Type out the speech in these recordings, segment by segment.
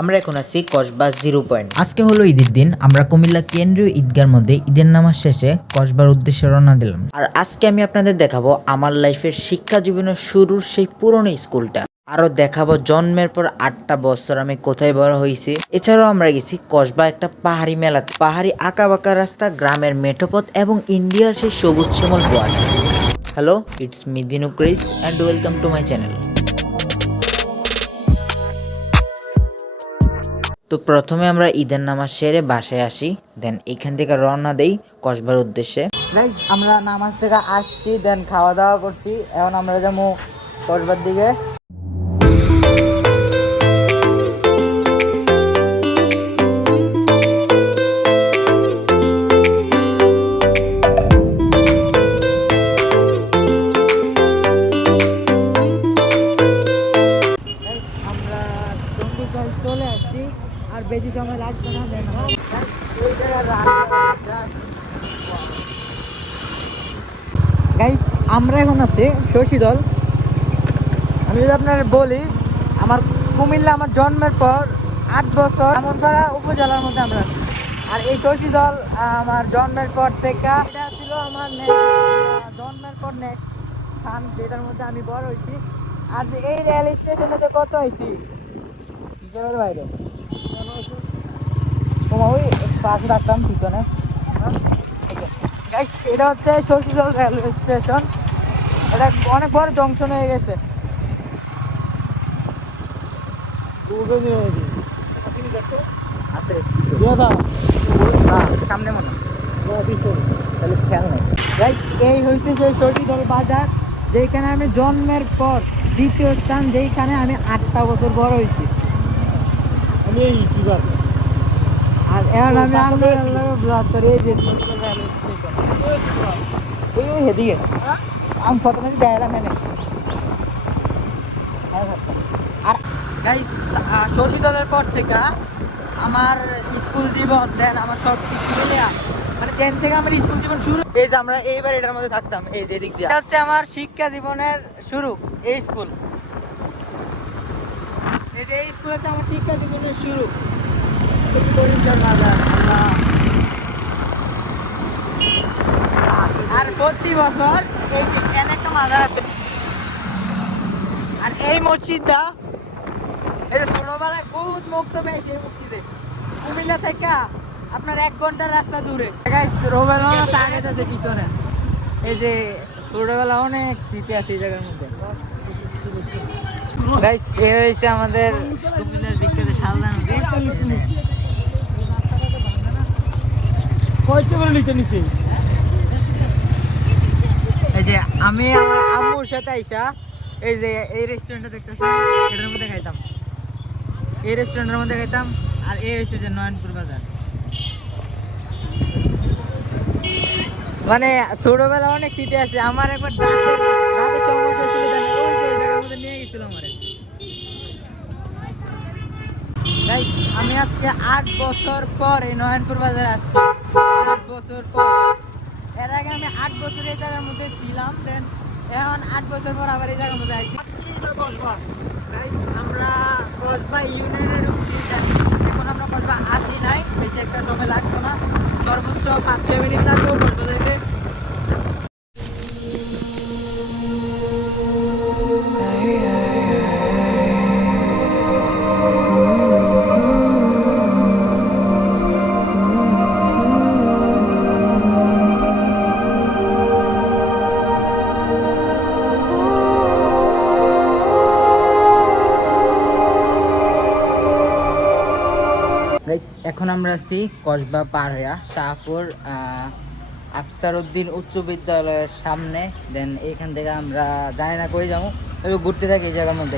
আমরা এখন আছি কসবা 0 পয়েন্ট। আজকে হলো ঈদের দিন। আমরা কুমিল্লা কেন্দ্রীয় ঈদগার মধ্যে ঈদের নামাজ শেষে কসবার উদ্দেশ্যে রওনা দিলাম। আর আজকে আমি আপনাদের দেখাবো আমার লাইফের শিক্ষা জীবনের শুরুর সেই পুরনো স্কুলটা। আরো দেখাবো জন্মের পর 8টা বছর আমি কোথায় বড় হয়েছি। এছাড়াও আমরা গেছি কসবা একটা পাহাড়ি মেলাতে। পাহাড়ি আঁকা বাঁকা রাস্তা, গ্রামের মেঠোপথ এবং ইন্ডিয়ার সেই সবুজ শ্যামল border. Hello, it's me Dinu Chris and welcome to my channel. তো প্রথমে আমরা ঈদের নামাজ সেরে বাসায় আসি, দেন এখান থেকে রওনা দেই কসবার উদ্দেশ্যে। গাইস, আমরা নামাজ থেকে আসছি, দেন খাওয়া দাওয়া করছি। এখন আমরা যাবো কসবার দিকে। আমরা টঙ্গিপাল চলে আসছি, আর বেশি সময় লাগবে না। দেন গাইস, আমরা এখন আছি শশীদল। আমি যদি আপনার বলি, আমার কুমিল্লা আমার জন্মের পর 8 বছর আমনপাড়া উপজেলার মধ্যে আমরা আছি। আর এই শশীদল আমার জন্মের পর থেকে এটা ছিল আমার জন্মের পর নেক্সট স্থান, যেটার মধ্যে আমি বড় হয়েছি। আর যে এই রেল স্টেশনে যে কত হয়েছি হিসেবের বাইরে, ওই পাশে রাখতাম পিছনে। এটা হচ্ছে শশীদল রেলওয়ে স্টেশন। এটা অনেক বড় জংশন হয়ে গেছে। সামনে মনে তাহলে খেয়াল নেই। এই হইতে সেই শশীদল বাজার, যেখানে আমি জন্মের পর দ্বিতীয় স্থান, যেখানে আমি 8টা বছর বড় হয়েছি। আর এখন আমি ব্লগ করি এই যে শশীদল রেলওয়ে স্টেশন। ওই হেদিকে আমি প্রথমে দেখালাম এনে। আর গাইস, শশীদলের পর থেকে আমার স্কুল জীবন, দেন আমার সব কিছু মিলে মানে 10 থেকে আমার স্কুল জীবন শুরু। এই যে আমরা এইবার এটার মধ্যে থাকতাম, এই যে দিক দিয়ে হচ্ছে আমার শিক্ষা জীবনের শুরু। এই স্কুল, এই যে এই স্কুল হচ্ছে আমার শিক্ষা জীবনের শুরু। আর প্রতি বছর এই যে এখানে একটা মাজার আছে, আর এই মসজিদটা এই যে ছোটবেলায় বহুত মুক্ত পেয়েছে। এই মসজিদে কুমিল্লা থেকে আপনার 1 ঘন্টার রাস্তা দূরে। আগে আছে পিছনে। এই যে ছোটবেলা অনেক স্মৃতি আছে এই জায়গার মধ্যে। গাইস, এ হয়েছে আমাদের কুমিল্লার বিখ্যাত শালদা নদী। এই যে আমি আমার আম্মুর সাথে আইসা এই যে এই রেস্টুরেন্টটা দেখতেছি, এটার মধ্যে খাইতাম। এই রেস্টুরেন্টের মধ্যে খাইতাম। আর এই হচ্ছে যে নয়নপুর বাজার। মানে ছোটবেলা অনেক স্মৃতি আছে আমার। একবার দাঁতের সমস্যা ছিল, ওই যে ওই জায়গার মধ্যে নিয়ে গেছিল আমারে। আমি আজকে 8 বছর পর এই নয়নপুর বাজারে আসছি। 8 বছর পর। এর আগে আমি 8 বছর এই জায়গার মধ্যে ছিলাম, দেন এখন 8 বছর পর আবার এই জায়গার মধ্যে আসছি। আমরা কসবা ইউনিয়নে ঢুকছি। এখন আমরা কসবা আসি নাই, বেশি একটা সময় লাগতো না, সর্বোচ্চ 5-6 মিনিট লাগবে কসবা থেকে। এখন আমরা আছি কসবা পার হইয়া শাহপুর আফসার উদ্দিন উচ্চ বিদ্যালয়ের সামনে। দেন এইখান থেকে আমরা জানি না কই যাবো, তবে ঘুরতে থাকি এই জায়গার মধ্যে।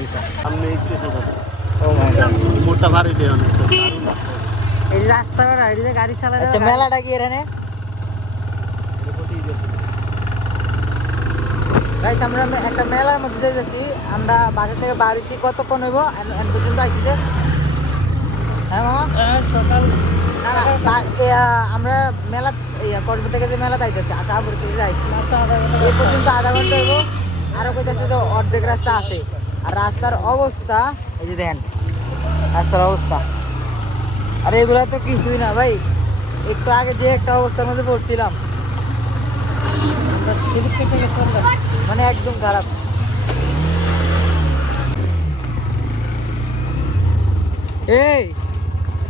এই রাস্তা গাড়ি চালায়। আচ্ছা, মেলাটা কি এখানে? গাইস, আমরা একটা মেলার মধ্যে যাচ্ছি। আমরা বাসা থেকে বাড়িতে কতক্ষণ হইব পর্যন্ত আসছি? হ্যাঁ মামা, সকাল আমরা মেলা কসবা থেকে যে মেলা যাইতেছি শাহপুর থেকে যাই এই পর্যন্ত আধা ঘন্টা হইব। আরো কইতেছে তো অর্ধেক রাস্তা আছে। আর রাস্তার অবস্থা এই যে দেখেন, রাস্তার অবস্থা। আরে এগুলা তো কিছুই না ভাই, একটু আগে যে একটা অবস্থার মধ্যে পড়ছিলাম, মানে একদম খারাপ। এই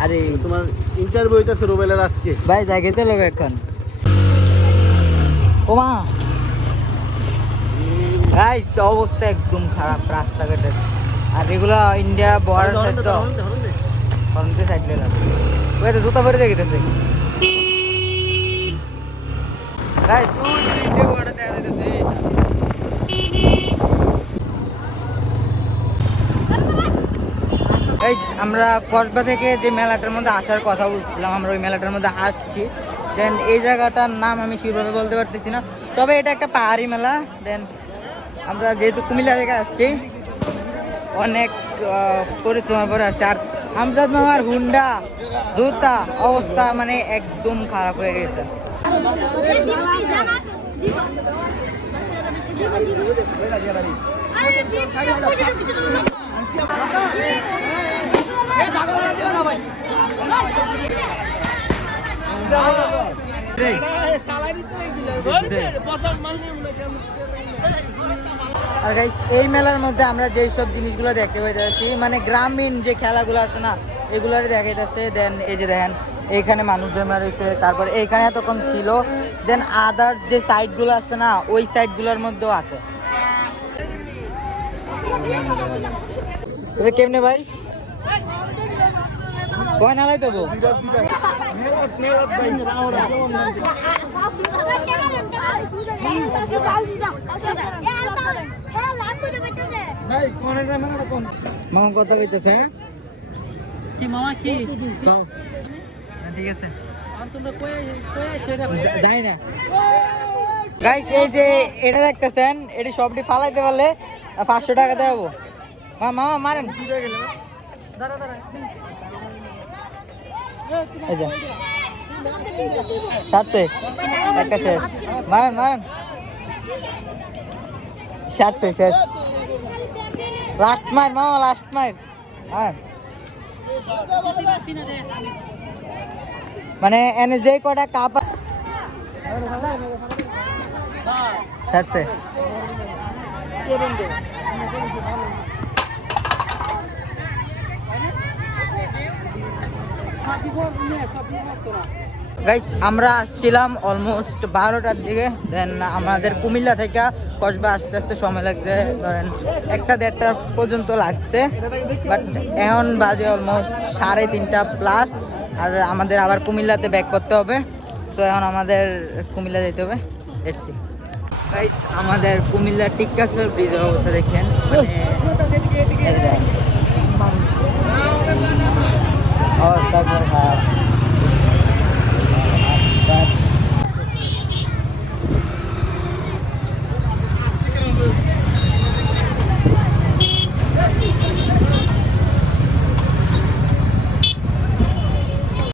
আরে তোমার ইন্টারভিউ হইতাছে রুবেলের আজকে। ভাই জায়গাতে লোক এখন ওমা গাইস, অবস্থা একদম খারাপ রাস্তাঘাটের। আর এগুলা ইন্ডিয়া বর্ডার সাইড তো, ফ্রন্টে সাইড লে লাগে ওই তো জুতা পরে দেখিতেছে গাইস, ওই ইন্ডিয়া বর্ডার দেখা যাইতেছে। গাইস, আমরা কসবা থেকে যে মেলাটার মধ্যে আসার কথা বলছিলাম, আমরা ওই মেলাটার মধ্যে আসছি। দেন এই জায়গাটার নাম আমি শিওরভাবে বলতে পারতেছি না, তবে এটা একটা পাহাড়ি মেলা। দেন আমরা যেহেতু কুমিল্লা থেকে আসছি, অনেক পরিশ্রমের পরে আসছি। আর আমজাদ মামার হুন্ডা জুতা অবস্থা মানে একদম খারাপ হয়ে গেছে। আর গাইস, এই মেলার মধ্যে আমরা যেই সব জিনিসগুলো দেখতে পাইতেছি, মানে গ্রামীণ যে খেলাগুলো আছে না, এগুলোর দেখাইতেছে। দেন এই যে দেখেন এইখানে মানুষ জমা রয়েছে, তারপর এইখানে এতক্ষণ ছিল। দেন আদার্স যে সাইডগুলো আছে না, ওই সাইডগুলোর মধ্যেও আছে। এটা কেমনে ভাই, কয় নালাই দেবো? মামা কথা কইতেছে, কি মামা কি কও। ঠিক আছে, যাই না গাইস। এই যে এটা দেখতেছেন, এটি সবটি ফালাইতে পারলে 500 টাকা দেবো। মামা মারেন, এই যে সারছে একটা শেষ, মারেন মারেন, সারছে শেষ, লাস্ট মার মামা, লাস্ট মার মারেন। মানে এনে যে কটা কাপ ছাড়ছে, গাইস আমরা আসছিলাম অলমোস্ট 12টার দিকে। দেন আমাদের কুমিল্লা থেকে কসবা আস্তে আস্তে সময় লাগছে, ধরেন 1টা-1.5টা পর্যন্ত লাগছে। বাট এখন বাজে অলমোস্ট 3:30 প্লাস। আর আমাদের আবার কুমিল্লাতে ব্যাক করতে হবে, তো এখন আমাদের কুমিল্লা যেতে হবে। লেটস সি গাইস, আমাদের কুমিল্লা টিক্কাসর ব্রিজের অবস্থা দেখেন, মানে অবস্থা